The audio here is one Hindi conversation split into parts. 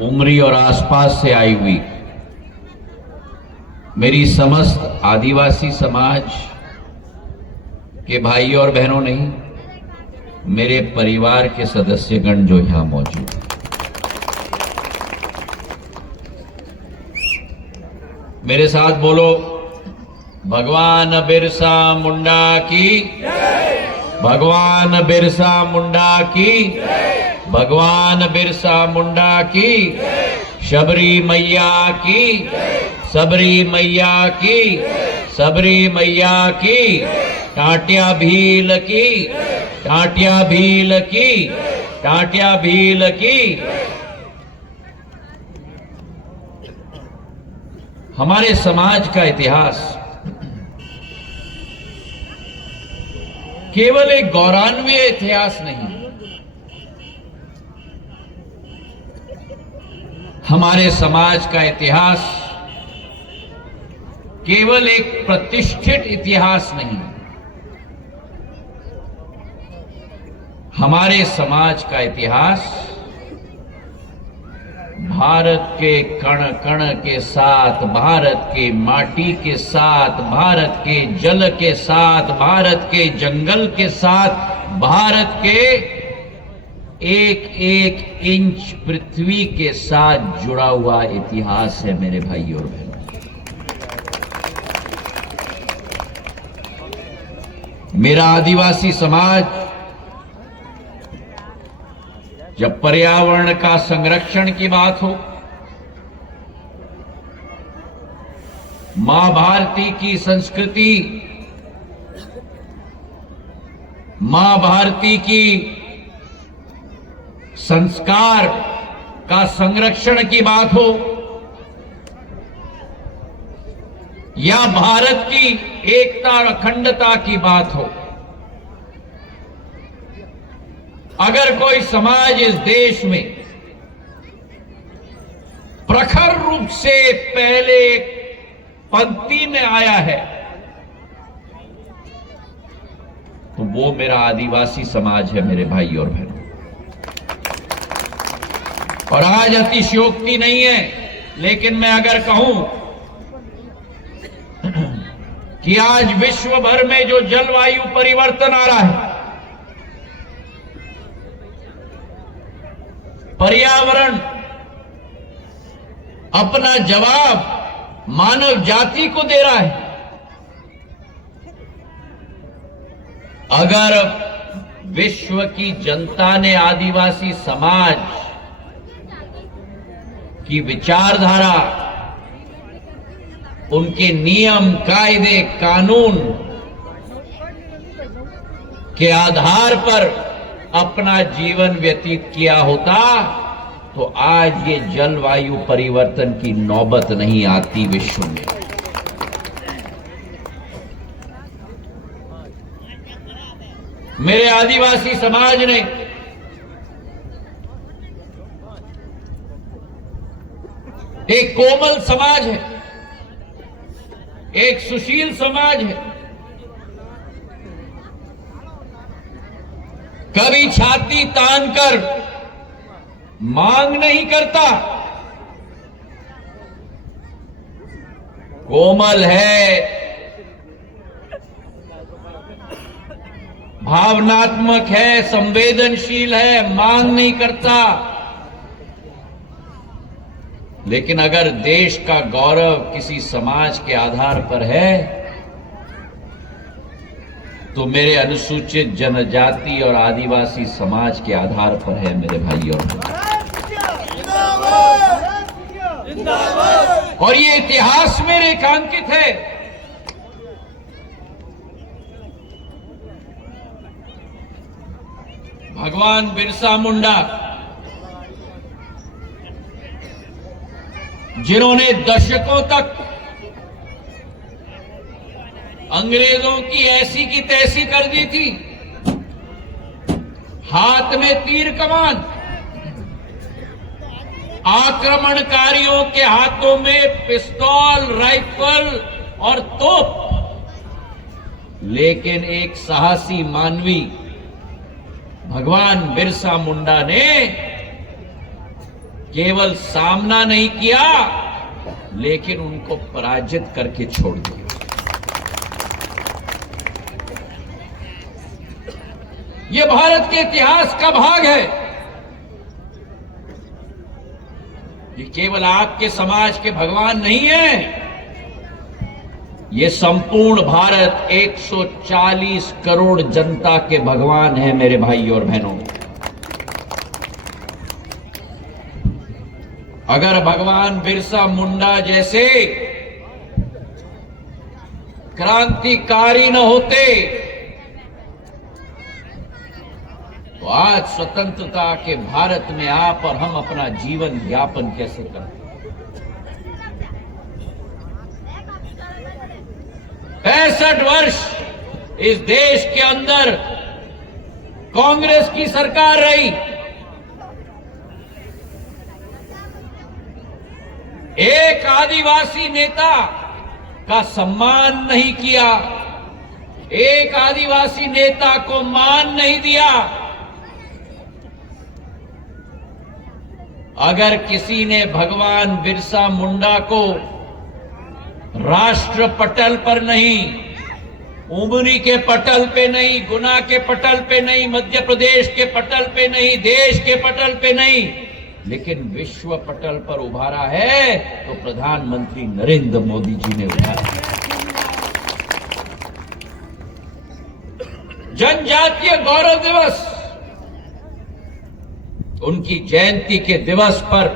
उमरी और आसपास से आई हुई मेरी समस्त आदिवासी समाज के भाई और बहनों नहीं, मेरे परिवार के सदस्यगण जो यहां मौजूद हैं, मेरे साथ बोलो, भगवान बिरसा मुंडा की जय। भगवान बिरसा मुंडा की जय। भगवान बिरसा मुंडा की जय। शबरी मैया की जय। सबरी मैया की जय। सबरी मैया की जय। टाटिया भील की जय। टाटिया भील की जय। टाटिया भील की जय। हमारे समाज का इतिहास केवल एक गौरवान्वित इतिहास नहीं, हमारे समाज का इतिहास केवल एक प्रतिष्ठित इतिहास नहीं, हमारे समाज का इतिहास भारत के कण कण के साथ, भारत के माटी के साथ, भारत के जल के साथ, भारत के जंगल के साथ, भारत के एक एक इंच पृथ्वी के साथ जुड़ा हुआ इतिहास है मेरे भाई और बहनों। मेरा आदिवासी समाज जब पर्यावरण का संरक्षण की बात हो, मां भारती की संस्कृति, मां भारती की संस्कार का संरक्षण की बात हो, या भारत की एकता और अखंडता की बात हो, अगर कोई समाज इस देश में प्रखर रूप से पहले पंक्ति में आया है तो वो मेरा आदिवासी समाज है मेरे भाई और बहनों। और आज अतिशयोक्ति नहीं है, लेकिन मैं अगर कहूं कि आज विश्व भर में जो जलवायु परिवर्तन आ रहा है, पर्यावरण अपना जवाब मानव जाति को दे रहा है। अगर विश्व की जनता ने आदिवासी समाज की विचारधारा, उनके नियम, कायदे, कानून के आधार पर अपना जीवन व्यतीत किया होता तो आज ये जलवायु परिवर्तन की नौबत नहीं आती विश्व में। मेरे आदिवासी समाज ने एक कोमल समाज है, एक सुशील समाज है, कभी छाती तानकर मांग नहीं करता, कोमल है, भावनात्मक है, संवेदनशील है, मांग नहीं करता। लेकिन अगर देश का गौरव किसी समाज के आधार पर है तो मेरे अनुसूचित जनजाति और आदिवासी समाज के आधार पर है मेरे भाई और बहनों। और ये इतिहास में रेखांकित है। भगवान बिरसा मुंडा, जिन्होंने दशकों तक अंग्रेजों की ऐसी की तैसी कर दी थी, हाथ में तीर कमान, आक्रमणकारियों के हाथों में पिस्तौल, राइफल और तोप, लेकिन एक साहसी मानवी भगवान बिरसा मुंडा ने केवल सामना नहीं किया, लेकिन उनको पराजित करके छोड़ दिया। ये भारत के इतिहास का भाग है। ये केवल आपके समाज के भगवान नहीं है, ये संपूर्ण भारत 140 करोड़ जनता के भगवान हैं मेरे भाई और बहनों। अगर भगवान बिरसा मुंडा जैसे क्रांतिकारी न होते तो आज स्वतंत्रता के भारत में आप और हम अपना जीवन यापन कैसे करते? 65 वर्ष इस देश के अंदर कांग्रेस की सरकार रही। एक आदिवासी नेता का सम्मान नहीं किया, एक आदिवासी नेता को मान नहीं दिया। अगर किसी ने भगवान बिरसा मुंडा को राष्ट्र पटल पर नहीं, उमरी के पटल पे नहीं, गुना के पटल पे नहीं, मध्य प्रदेश के पटल पे नहीं, देश के पटल पे नहीं, लेकिन विश्व पटल पर उभारा है तो प्रधानमंत्री नरेंद्र मोदी जी ने उभारा। जनजातीय गौरव दिवस, उनकी जयंती के दिवस पर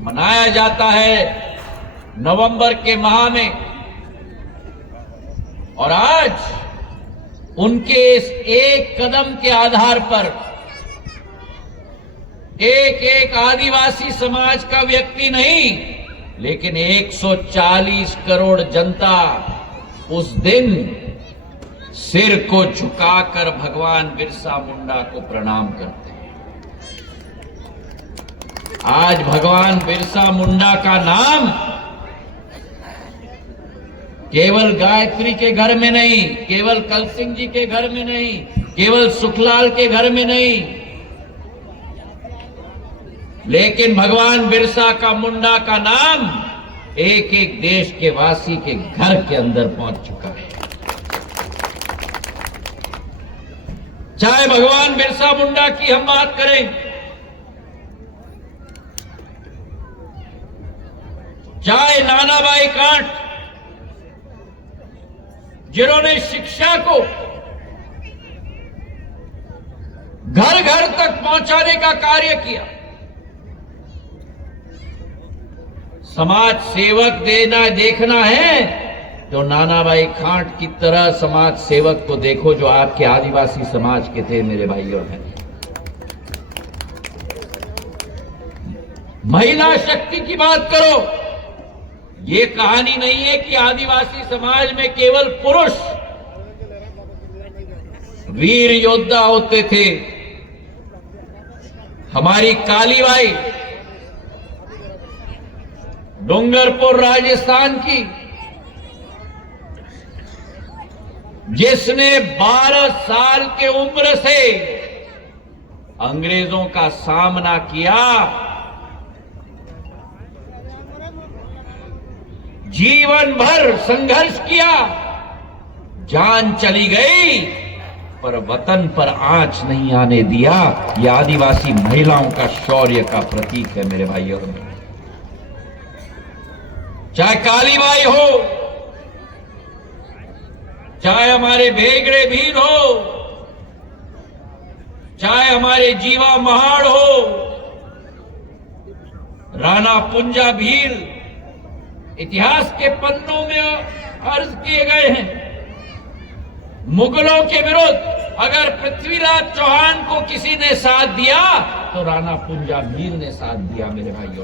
मनाया जाता है नवंबर के माह में, और आज उनके इस एक कदम के आधार पर एक एक आदिवासी समाज का व्यक्ति नहीं, लेकिन 140 करोड़ जनता उस दिन सिर को झुकाकर भगवान बिरसा मुंडा को प्रणाम करते हैं। आज भगवान बिरसा मुंडा का नाम केवल गायत्री के घर में नहीं, केवल कलसिंह जी के घर में नहीं, केवल सुखलाल के घर में नहीं, लेकिन भगवान बिरसा का मुंडा का नाम एक एक देश के वासी के घर के अंदर पहुंच चुका है। चाहे भगवान बिरसा मुंडा की हम बात करें, चाहे नानाभाई कांट जिन्होंने शिक्षा को घर घर तक पहुंचाने का कार्य किया, समाज सेवक देखना है तो नानाभाई खांट की तरह समाज सेवक को देखो जो आपके आदिवासी समाज के थे मेरे भाई और बहन। महिला शक्ति की बात करो, ये कहानी नहीं है कि आदिवासी समाज में केवल पुरुष वीर योद्धा होते थे। हमारी कालीबाई डूंगरपुर राजस्थान की, जिसने 12 साल के उम्र से अंग्रेजों का सामना किया, जीवन भर संघर्ष किया, जान चली गई पर वतन पर आंच नहीं आने दिया। यह आदिवासी महिलाओं का शौर्य का प्रतीक है मेरे भाई और बहनों। चाहे कालीबाई हो, चाहे हमारे भेगड़े भील हो, चाहे हमारे जीवा महाड़ हो, राणा पुंजा भील इतिहास के पन्नों में अर्ज किए गए हैं। मुगलों के विरुद्ध अगर पृथ्वीराज चौहान को किसी ने साथ दिया तो राणा पुंजा भील ने साथ दिया मेरे भाई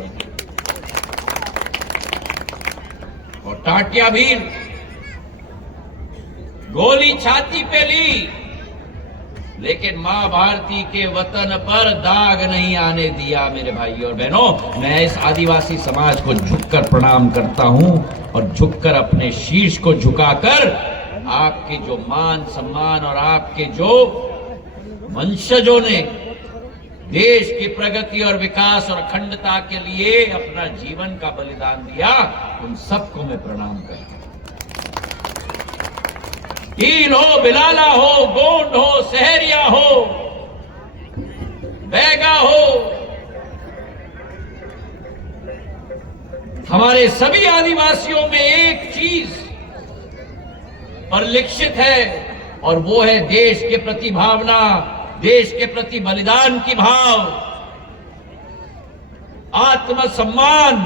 और टाटिया भील गोली छाती पे ली, लेकिन मां भारती के वतन पर दाग नहीं आने दिया मेरे भाई और बहनों। मैं इस आदिवासी समाज को झुककर प्रणाम करता हूं और झुककर अपने शीश को झुकाकर आपके जो मान सम्मान और आपके जो वंशजों ने देश की प्रगति और विकास और अखंडता के लिए अपना जीवन का बलिदान दिया, उन सबको मैं प्रणाम करता हूं। हील हो, बिलाला हो, गोंड हो, सहरिया हो, बैगा हो, हमारे सभी आदिवासियों में एक चीज परिलक्षित है, और वो है देश के प्रति भावना, देश के प्रति बलिदान की भाव, आत्मसम्मान,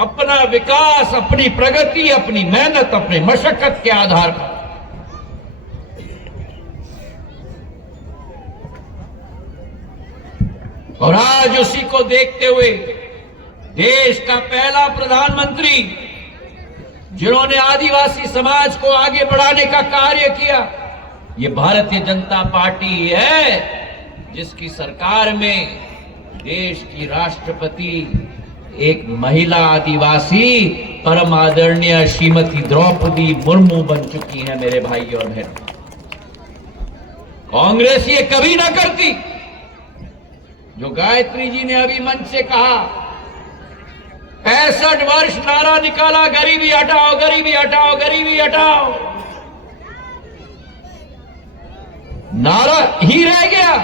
अपना विकास, अपनी प्रगति, अपनी मेहनत, अपनी मशक्कत के आधार पर। और आज उसी को देखते हुए देश का पहला प्रधानमंत्री जिन्होंने आदिवासी समाज को आगे बढ़ाने का कार्य किया, ये भारतीय जनता पार्टी है, जिसकी सरकार में देश की राष्ट्रपति एक महिला आदिवासी परम आदरणीय श्रीमती द्रौपदी मुर्मू बन चुकी हैं। मेरे भाई और बहन, कांग्रेस ये कभी ना करती। जो गायत्री जी ने अभी मंच से कहा, 65 वर्ष नारा निकाला, गरीबी हटाओ, गरीबी हटाओ, गरीबी हटाओ, नारा ही रह गया।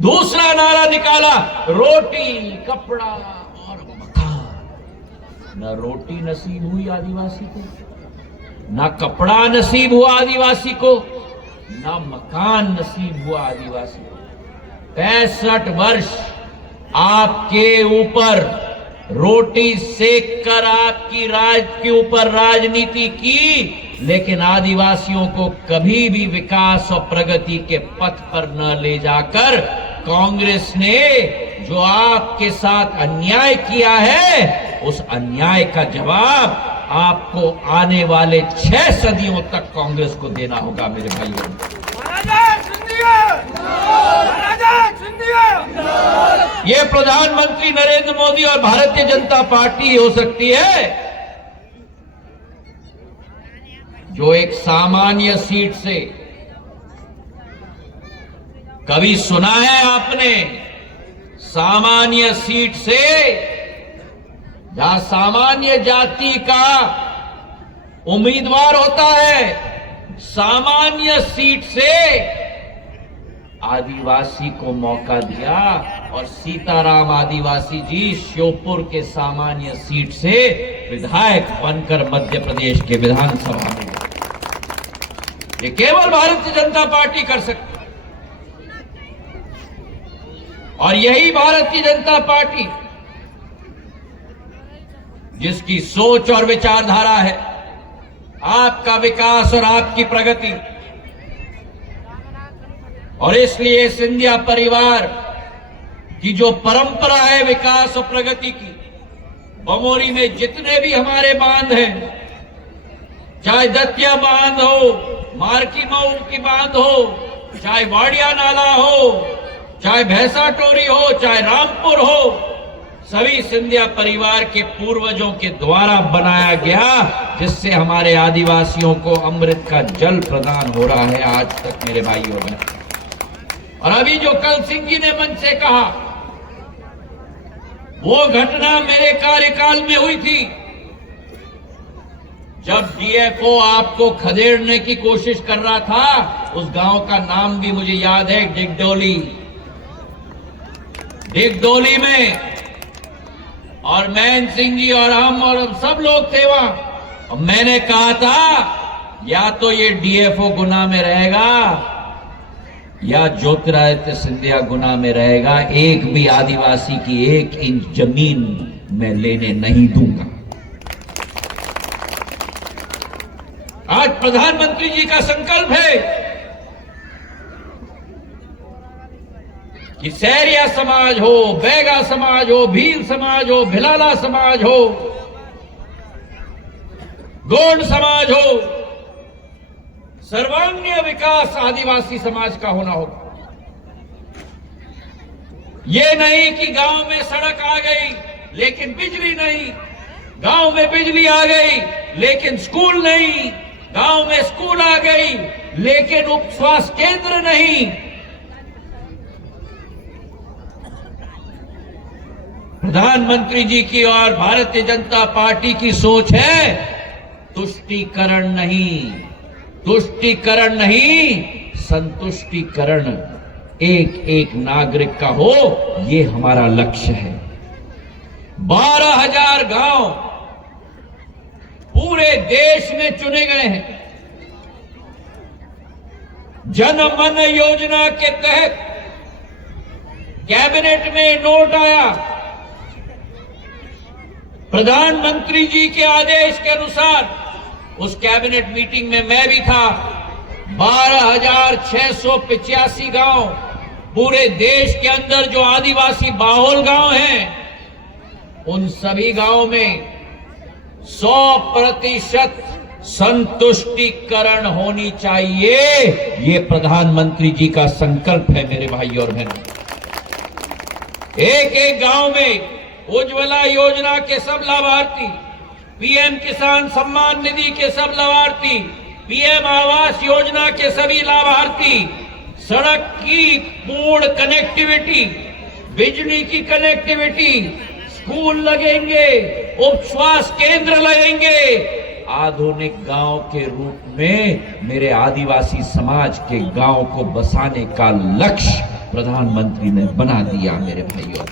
दूसरा नारा निकाला, रोटी, कपड़ा और मकान। न रोटी नसीब हुई आदिवासी को, न कपड़ा नसीब हुआ आदिवासी को, न मकान नसीब हुआ आदिवासी को। 65 वर्ष आपके ऊपर रोटी सेक कर आपकी के ऊपर राजनीति की, लेकिन आदिवासियों को कभी भी विकास और प्रगति के पथ पर न ले जाकर कांग्रेस ने जो आपके साथ अन्याय किया है, उस अन्याय का जवाब आपको आने वाले 6 सदियों तक कांग्रेस को देना होगा। मेरे भाइयों, ये प्रधानमंत्री नरेंद्र मोदी और भारतीय जनता पार्टी हो सकती है जो एक सामान्य सीट से, कभी सुना है आपने सामान्य सीट से, जहां सामान्य जाति का उम्मीदवार होता है, सामान्य सीट से आदिवासी को मौका दिया। और सीताराम आदिवासी जी श्योपुर के सामान्य सीट से विधायक बनकर मध्य प्रदेश के विधानसभा में गए। ये केवल भारतीय जनता पार्टी कर सकती, और यही भारतीय जनता पार्टी जिसकी सोच और विचारधारा है आपका विकास और आपकी प्रगति। और इसलिए सिंधिया परिवार की जो परंपरा है विकास और प्रगति की, बमोरी में जितने भी हमारे बांध हैं, चाहे दतिया बांध हो, मार्की मऊ की बांध हो, चाहे वाड़िया नाला हो, चाहे भैंसा टोरी हो, चाहे रामपुर हो, सभी सिंधिया परिवार के पूर्वजों के द्वारा बनाया गया, जिससे हमारे आदिवासियों को अमृत का जल प्रदान हो रहा है आज तक। मेरे भाइयों ने, और अभी जो कल सिंह जी ने मंच से कहा, वो घटना मेरे कार्यकाल में हुई थी, जब डीएफओ आपको खदेड़ने की कोशिश कर रहा था। उस गांव का नाम भी मुझे याद है, डिगडोली। डिगडोली में और मैन सिंह जी और हम और सब लोग थे वहां, और मैंने कहा था या तो ये डीएफओ गुना में रहेगा या ज्योतिरादित्य सिंधिया गुना में रहेगा। एक भी आदिवासी की 1 इंच जमीन मैं लेने नहीं दूंगा। आज प्रधानमंत्री जी का संकल्प है कि सहरिया समाज हो, बैगा समाज हो, भील समाज हो, भिलाला समाज हो, गोंड समाज हो, सर्वांगीण विकास आदिवासी समाज का होना होगा। ये नहीं कि गांव में सड़क आ गई लेकिन बिजली नहीं, गांव में बिजली आ गई लेकिन स्कूल नहीं, गांव में स्कूल आ गई लेकिन उप स्वास्थ्य केंद्र नहीं। प्रधानमंत्री जी की और भारतीय जनता पार्टी की सोच है तुष्टीकरण नहीं, संतुष्टीकरण एक एक नागरिक का हो, ये हमारा लक्ष्य है। 12,000 गांव पूरे देश में चुने गए हैं। जन मन योजना के तहत कैबिनेट में नोट आया, प्रधानमंत्री जी के आदेश के अनुसार उस कैबिनेट मीटिंग में मैं भी था। 12,685 गांव पूरे देश के अंदर जो आदिवासी बाहुल गांव हैं, उन सभी गांवों में 100% संतुष्टीकरण होनी चाहिए। ये प्रधानमंत्री जी का संकल्प है मेरे भाई और बहनों। एक एक गांव में उज्ज्वला योजना के सब लाभार्थी, पीएम किसान सम्मान निधि के सब लाभार्थी, पीएम आवास योजना के सभी लाभार्थी, सड़क की पूर्ण कनेक्टिविटी, बिजली की कनेक्टिविटी, स्कूल लगेंगे, उपस्वास्थ्य केंद्र लगेंगे, आधुनिक गांव के रूप में मेरे आदिवासी समाज के गांव को बसाने का लक्ष्य प्रधानमंत्री ने बना दिया मेरे भाइयों।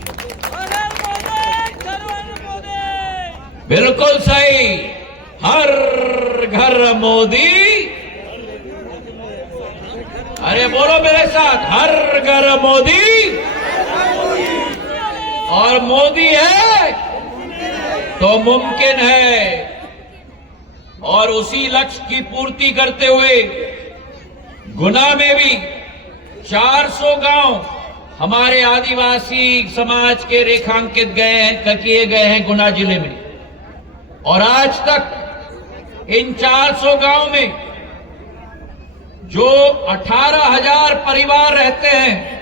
बिल्कुल सही, हर घर मोदी। अरे बोलो मेरे साथ, हर घर मोदी, और मोदी है तो मुमकिन है। और उसी लक्ष्य की पूर्ति करते हुए गुना में भी 400 गांव हमारे आदिवासी समाज के रेखांकित किए गए हैं गुना जिले में। और आज तक इन 400 गांव में जो 18,000 परिवार रहते हैं,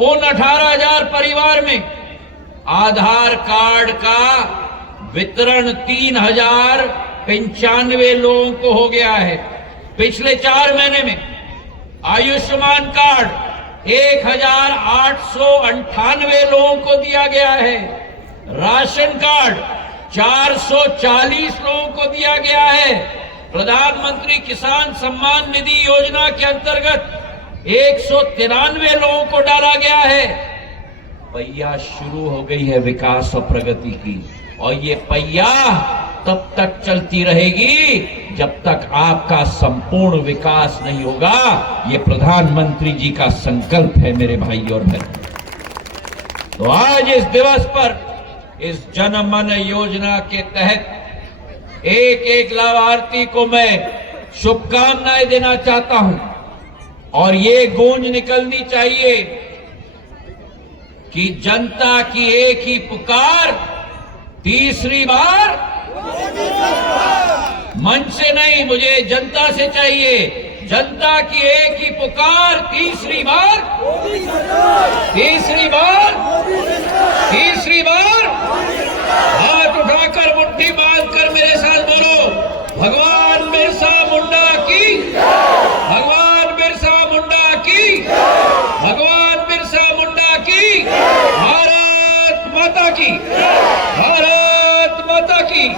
उन 18,000 परिवार में आधार कार्ड का वितरण 3,095 लोगों को हो गया है। पिछले 4 महीने में आयुष्मान कार्ड 1,898 लोगों को दिया गया है। राशन कार्ड 440 लोगों को दिया गया है। प्रधानमंत्री किसान सम्मान निधि योजना के अंतर्गत 193 लोगों को डाला गया है। पहिया शुरू हो गई है विकास और प्रगति की, और ये पहिया तब तक चलती रहेगी जब तक आपका संपूर्ण विकास नहीं होगा। ये प्रधानमंत्री जी का संकल्प है मेरे भाई और बहन। तो आज इस दिवस पर इस जन मन योजना के तहत एक एक लाभार्थी को मैं शुभकामनाएं देना चाहता हूं, और ये गूंज निकलनी चाहिए कि जनता की एक ही पुकार तीसरी बार, मन से नहीं, मुझे जनता से चाहिए। जनता की एक ही पुकार तीसरी बार, तीसरी बार, तीसरी बार। हाथ उठाकर मुट्ठी बांधकर मेरे साथ बोलो, भगवान बिरसा मुंडा की, भगवान बिरसा मुंडा की, भगवान बिरसा मुंडा की, भारत माता की, भारत माता की।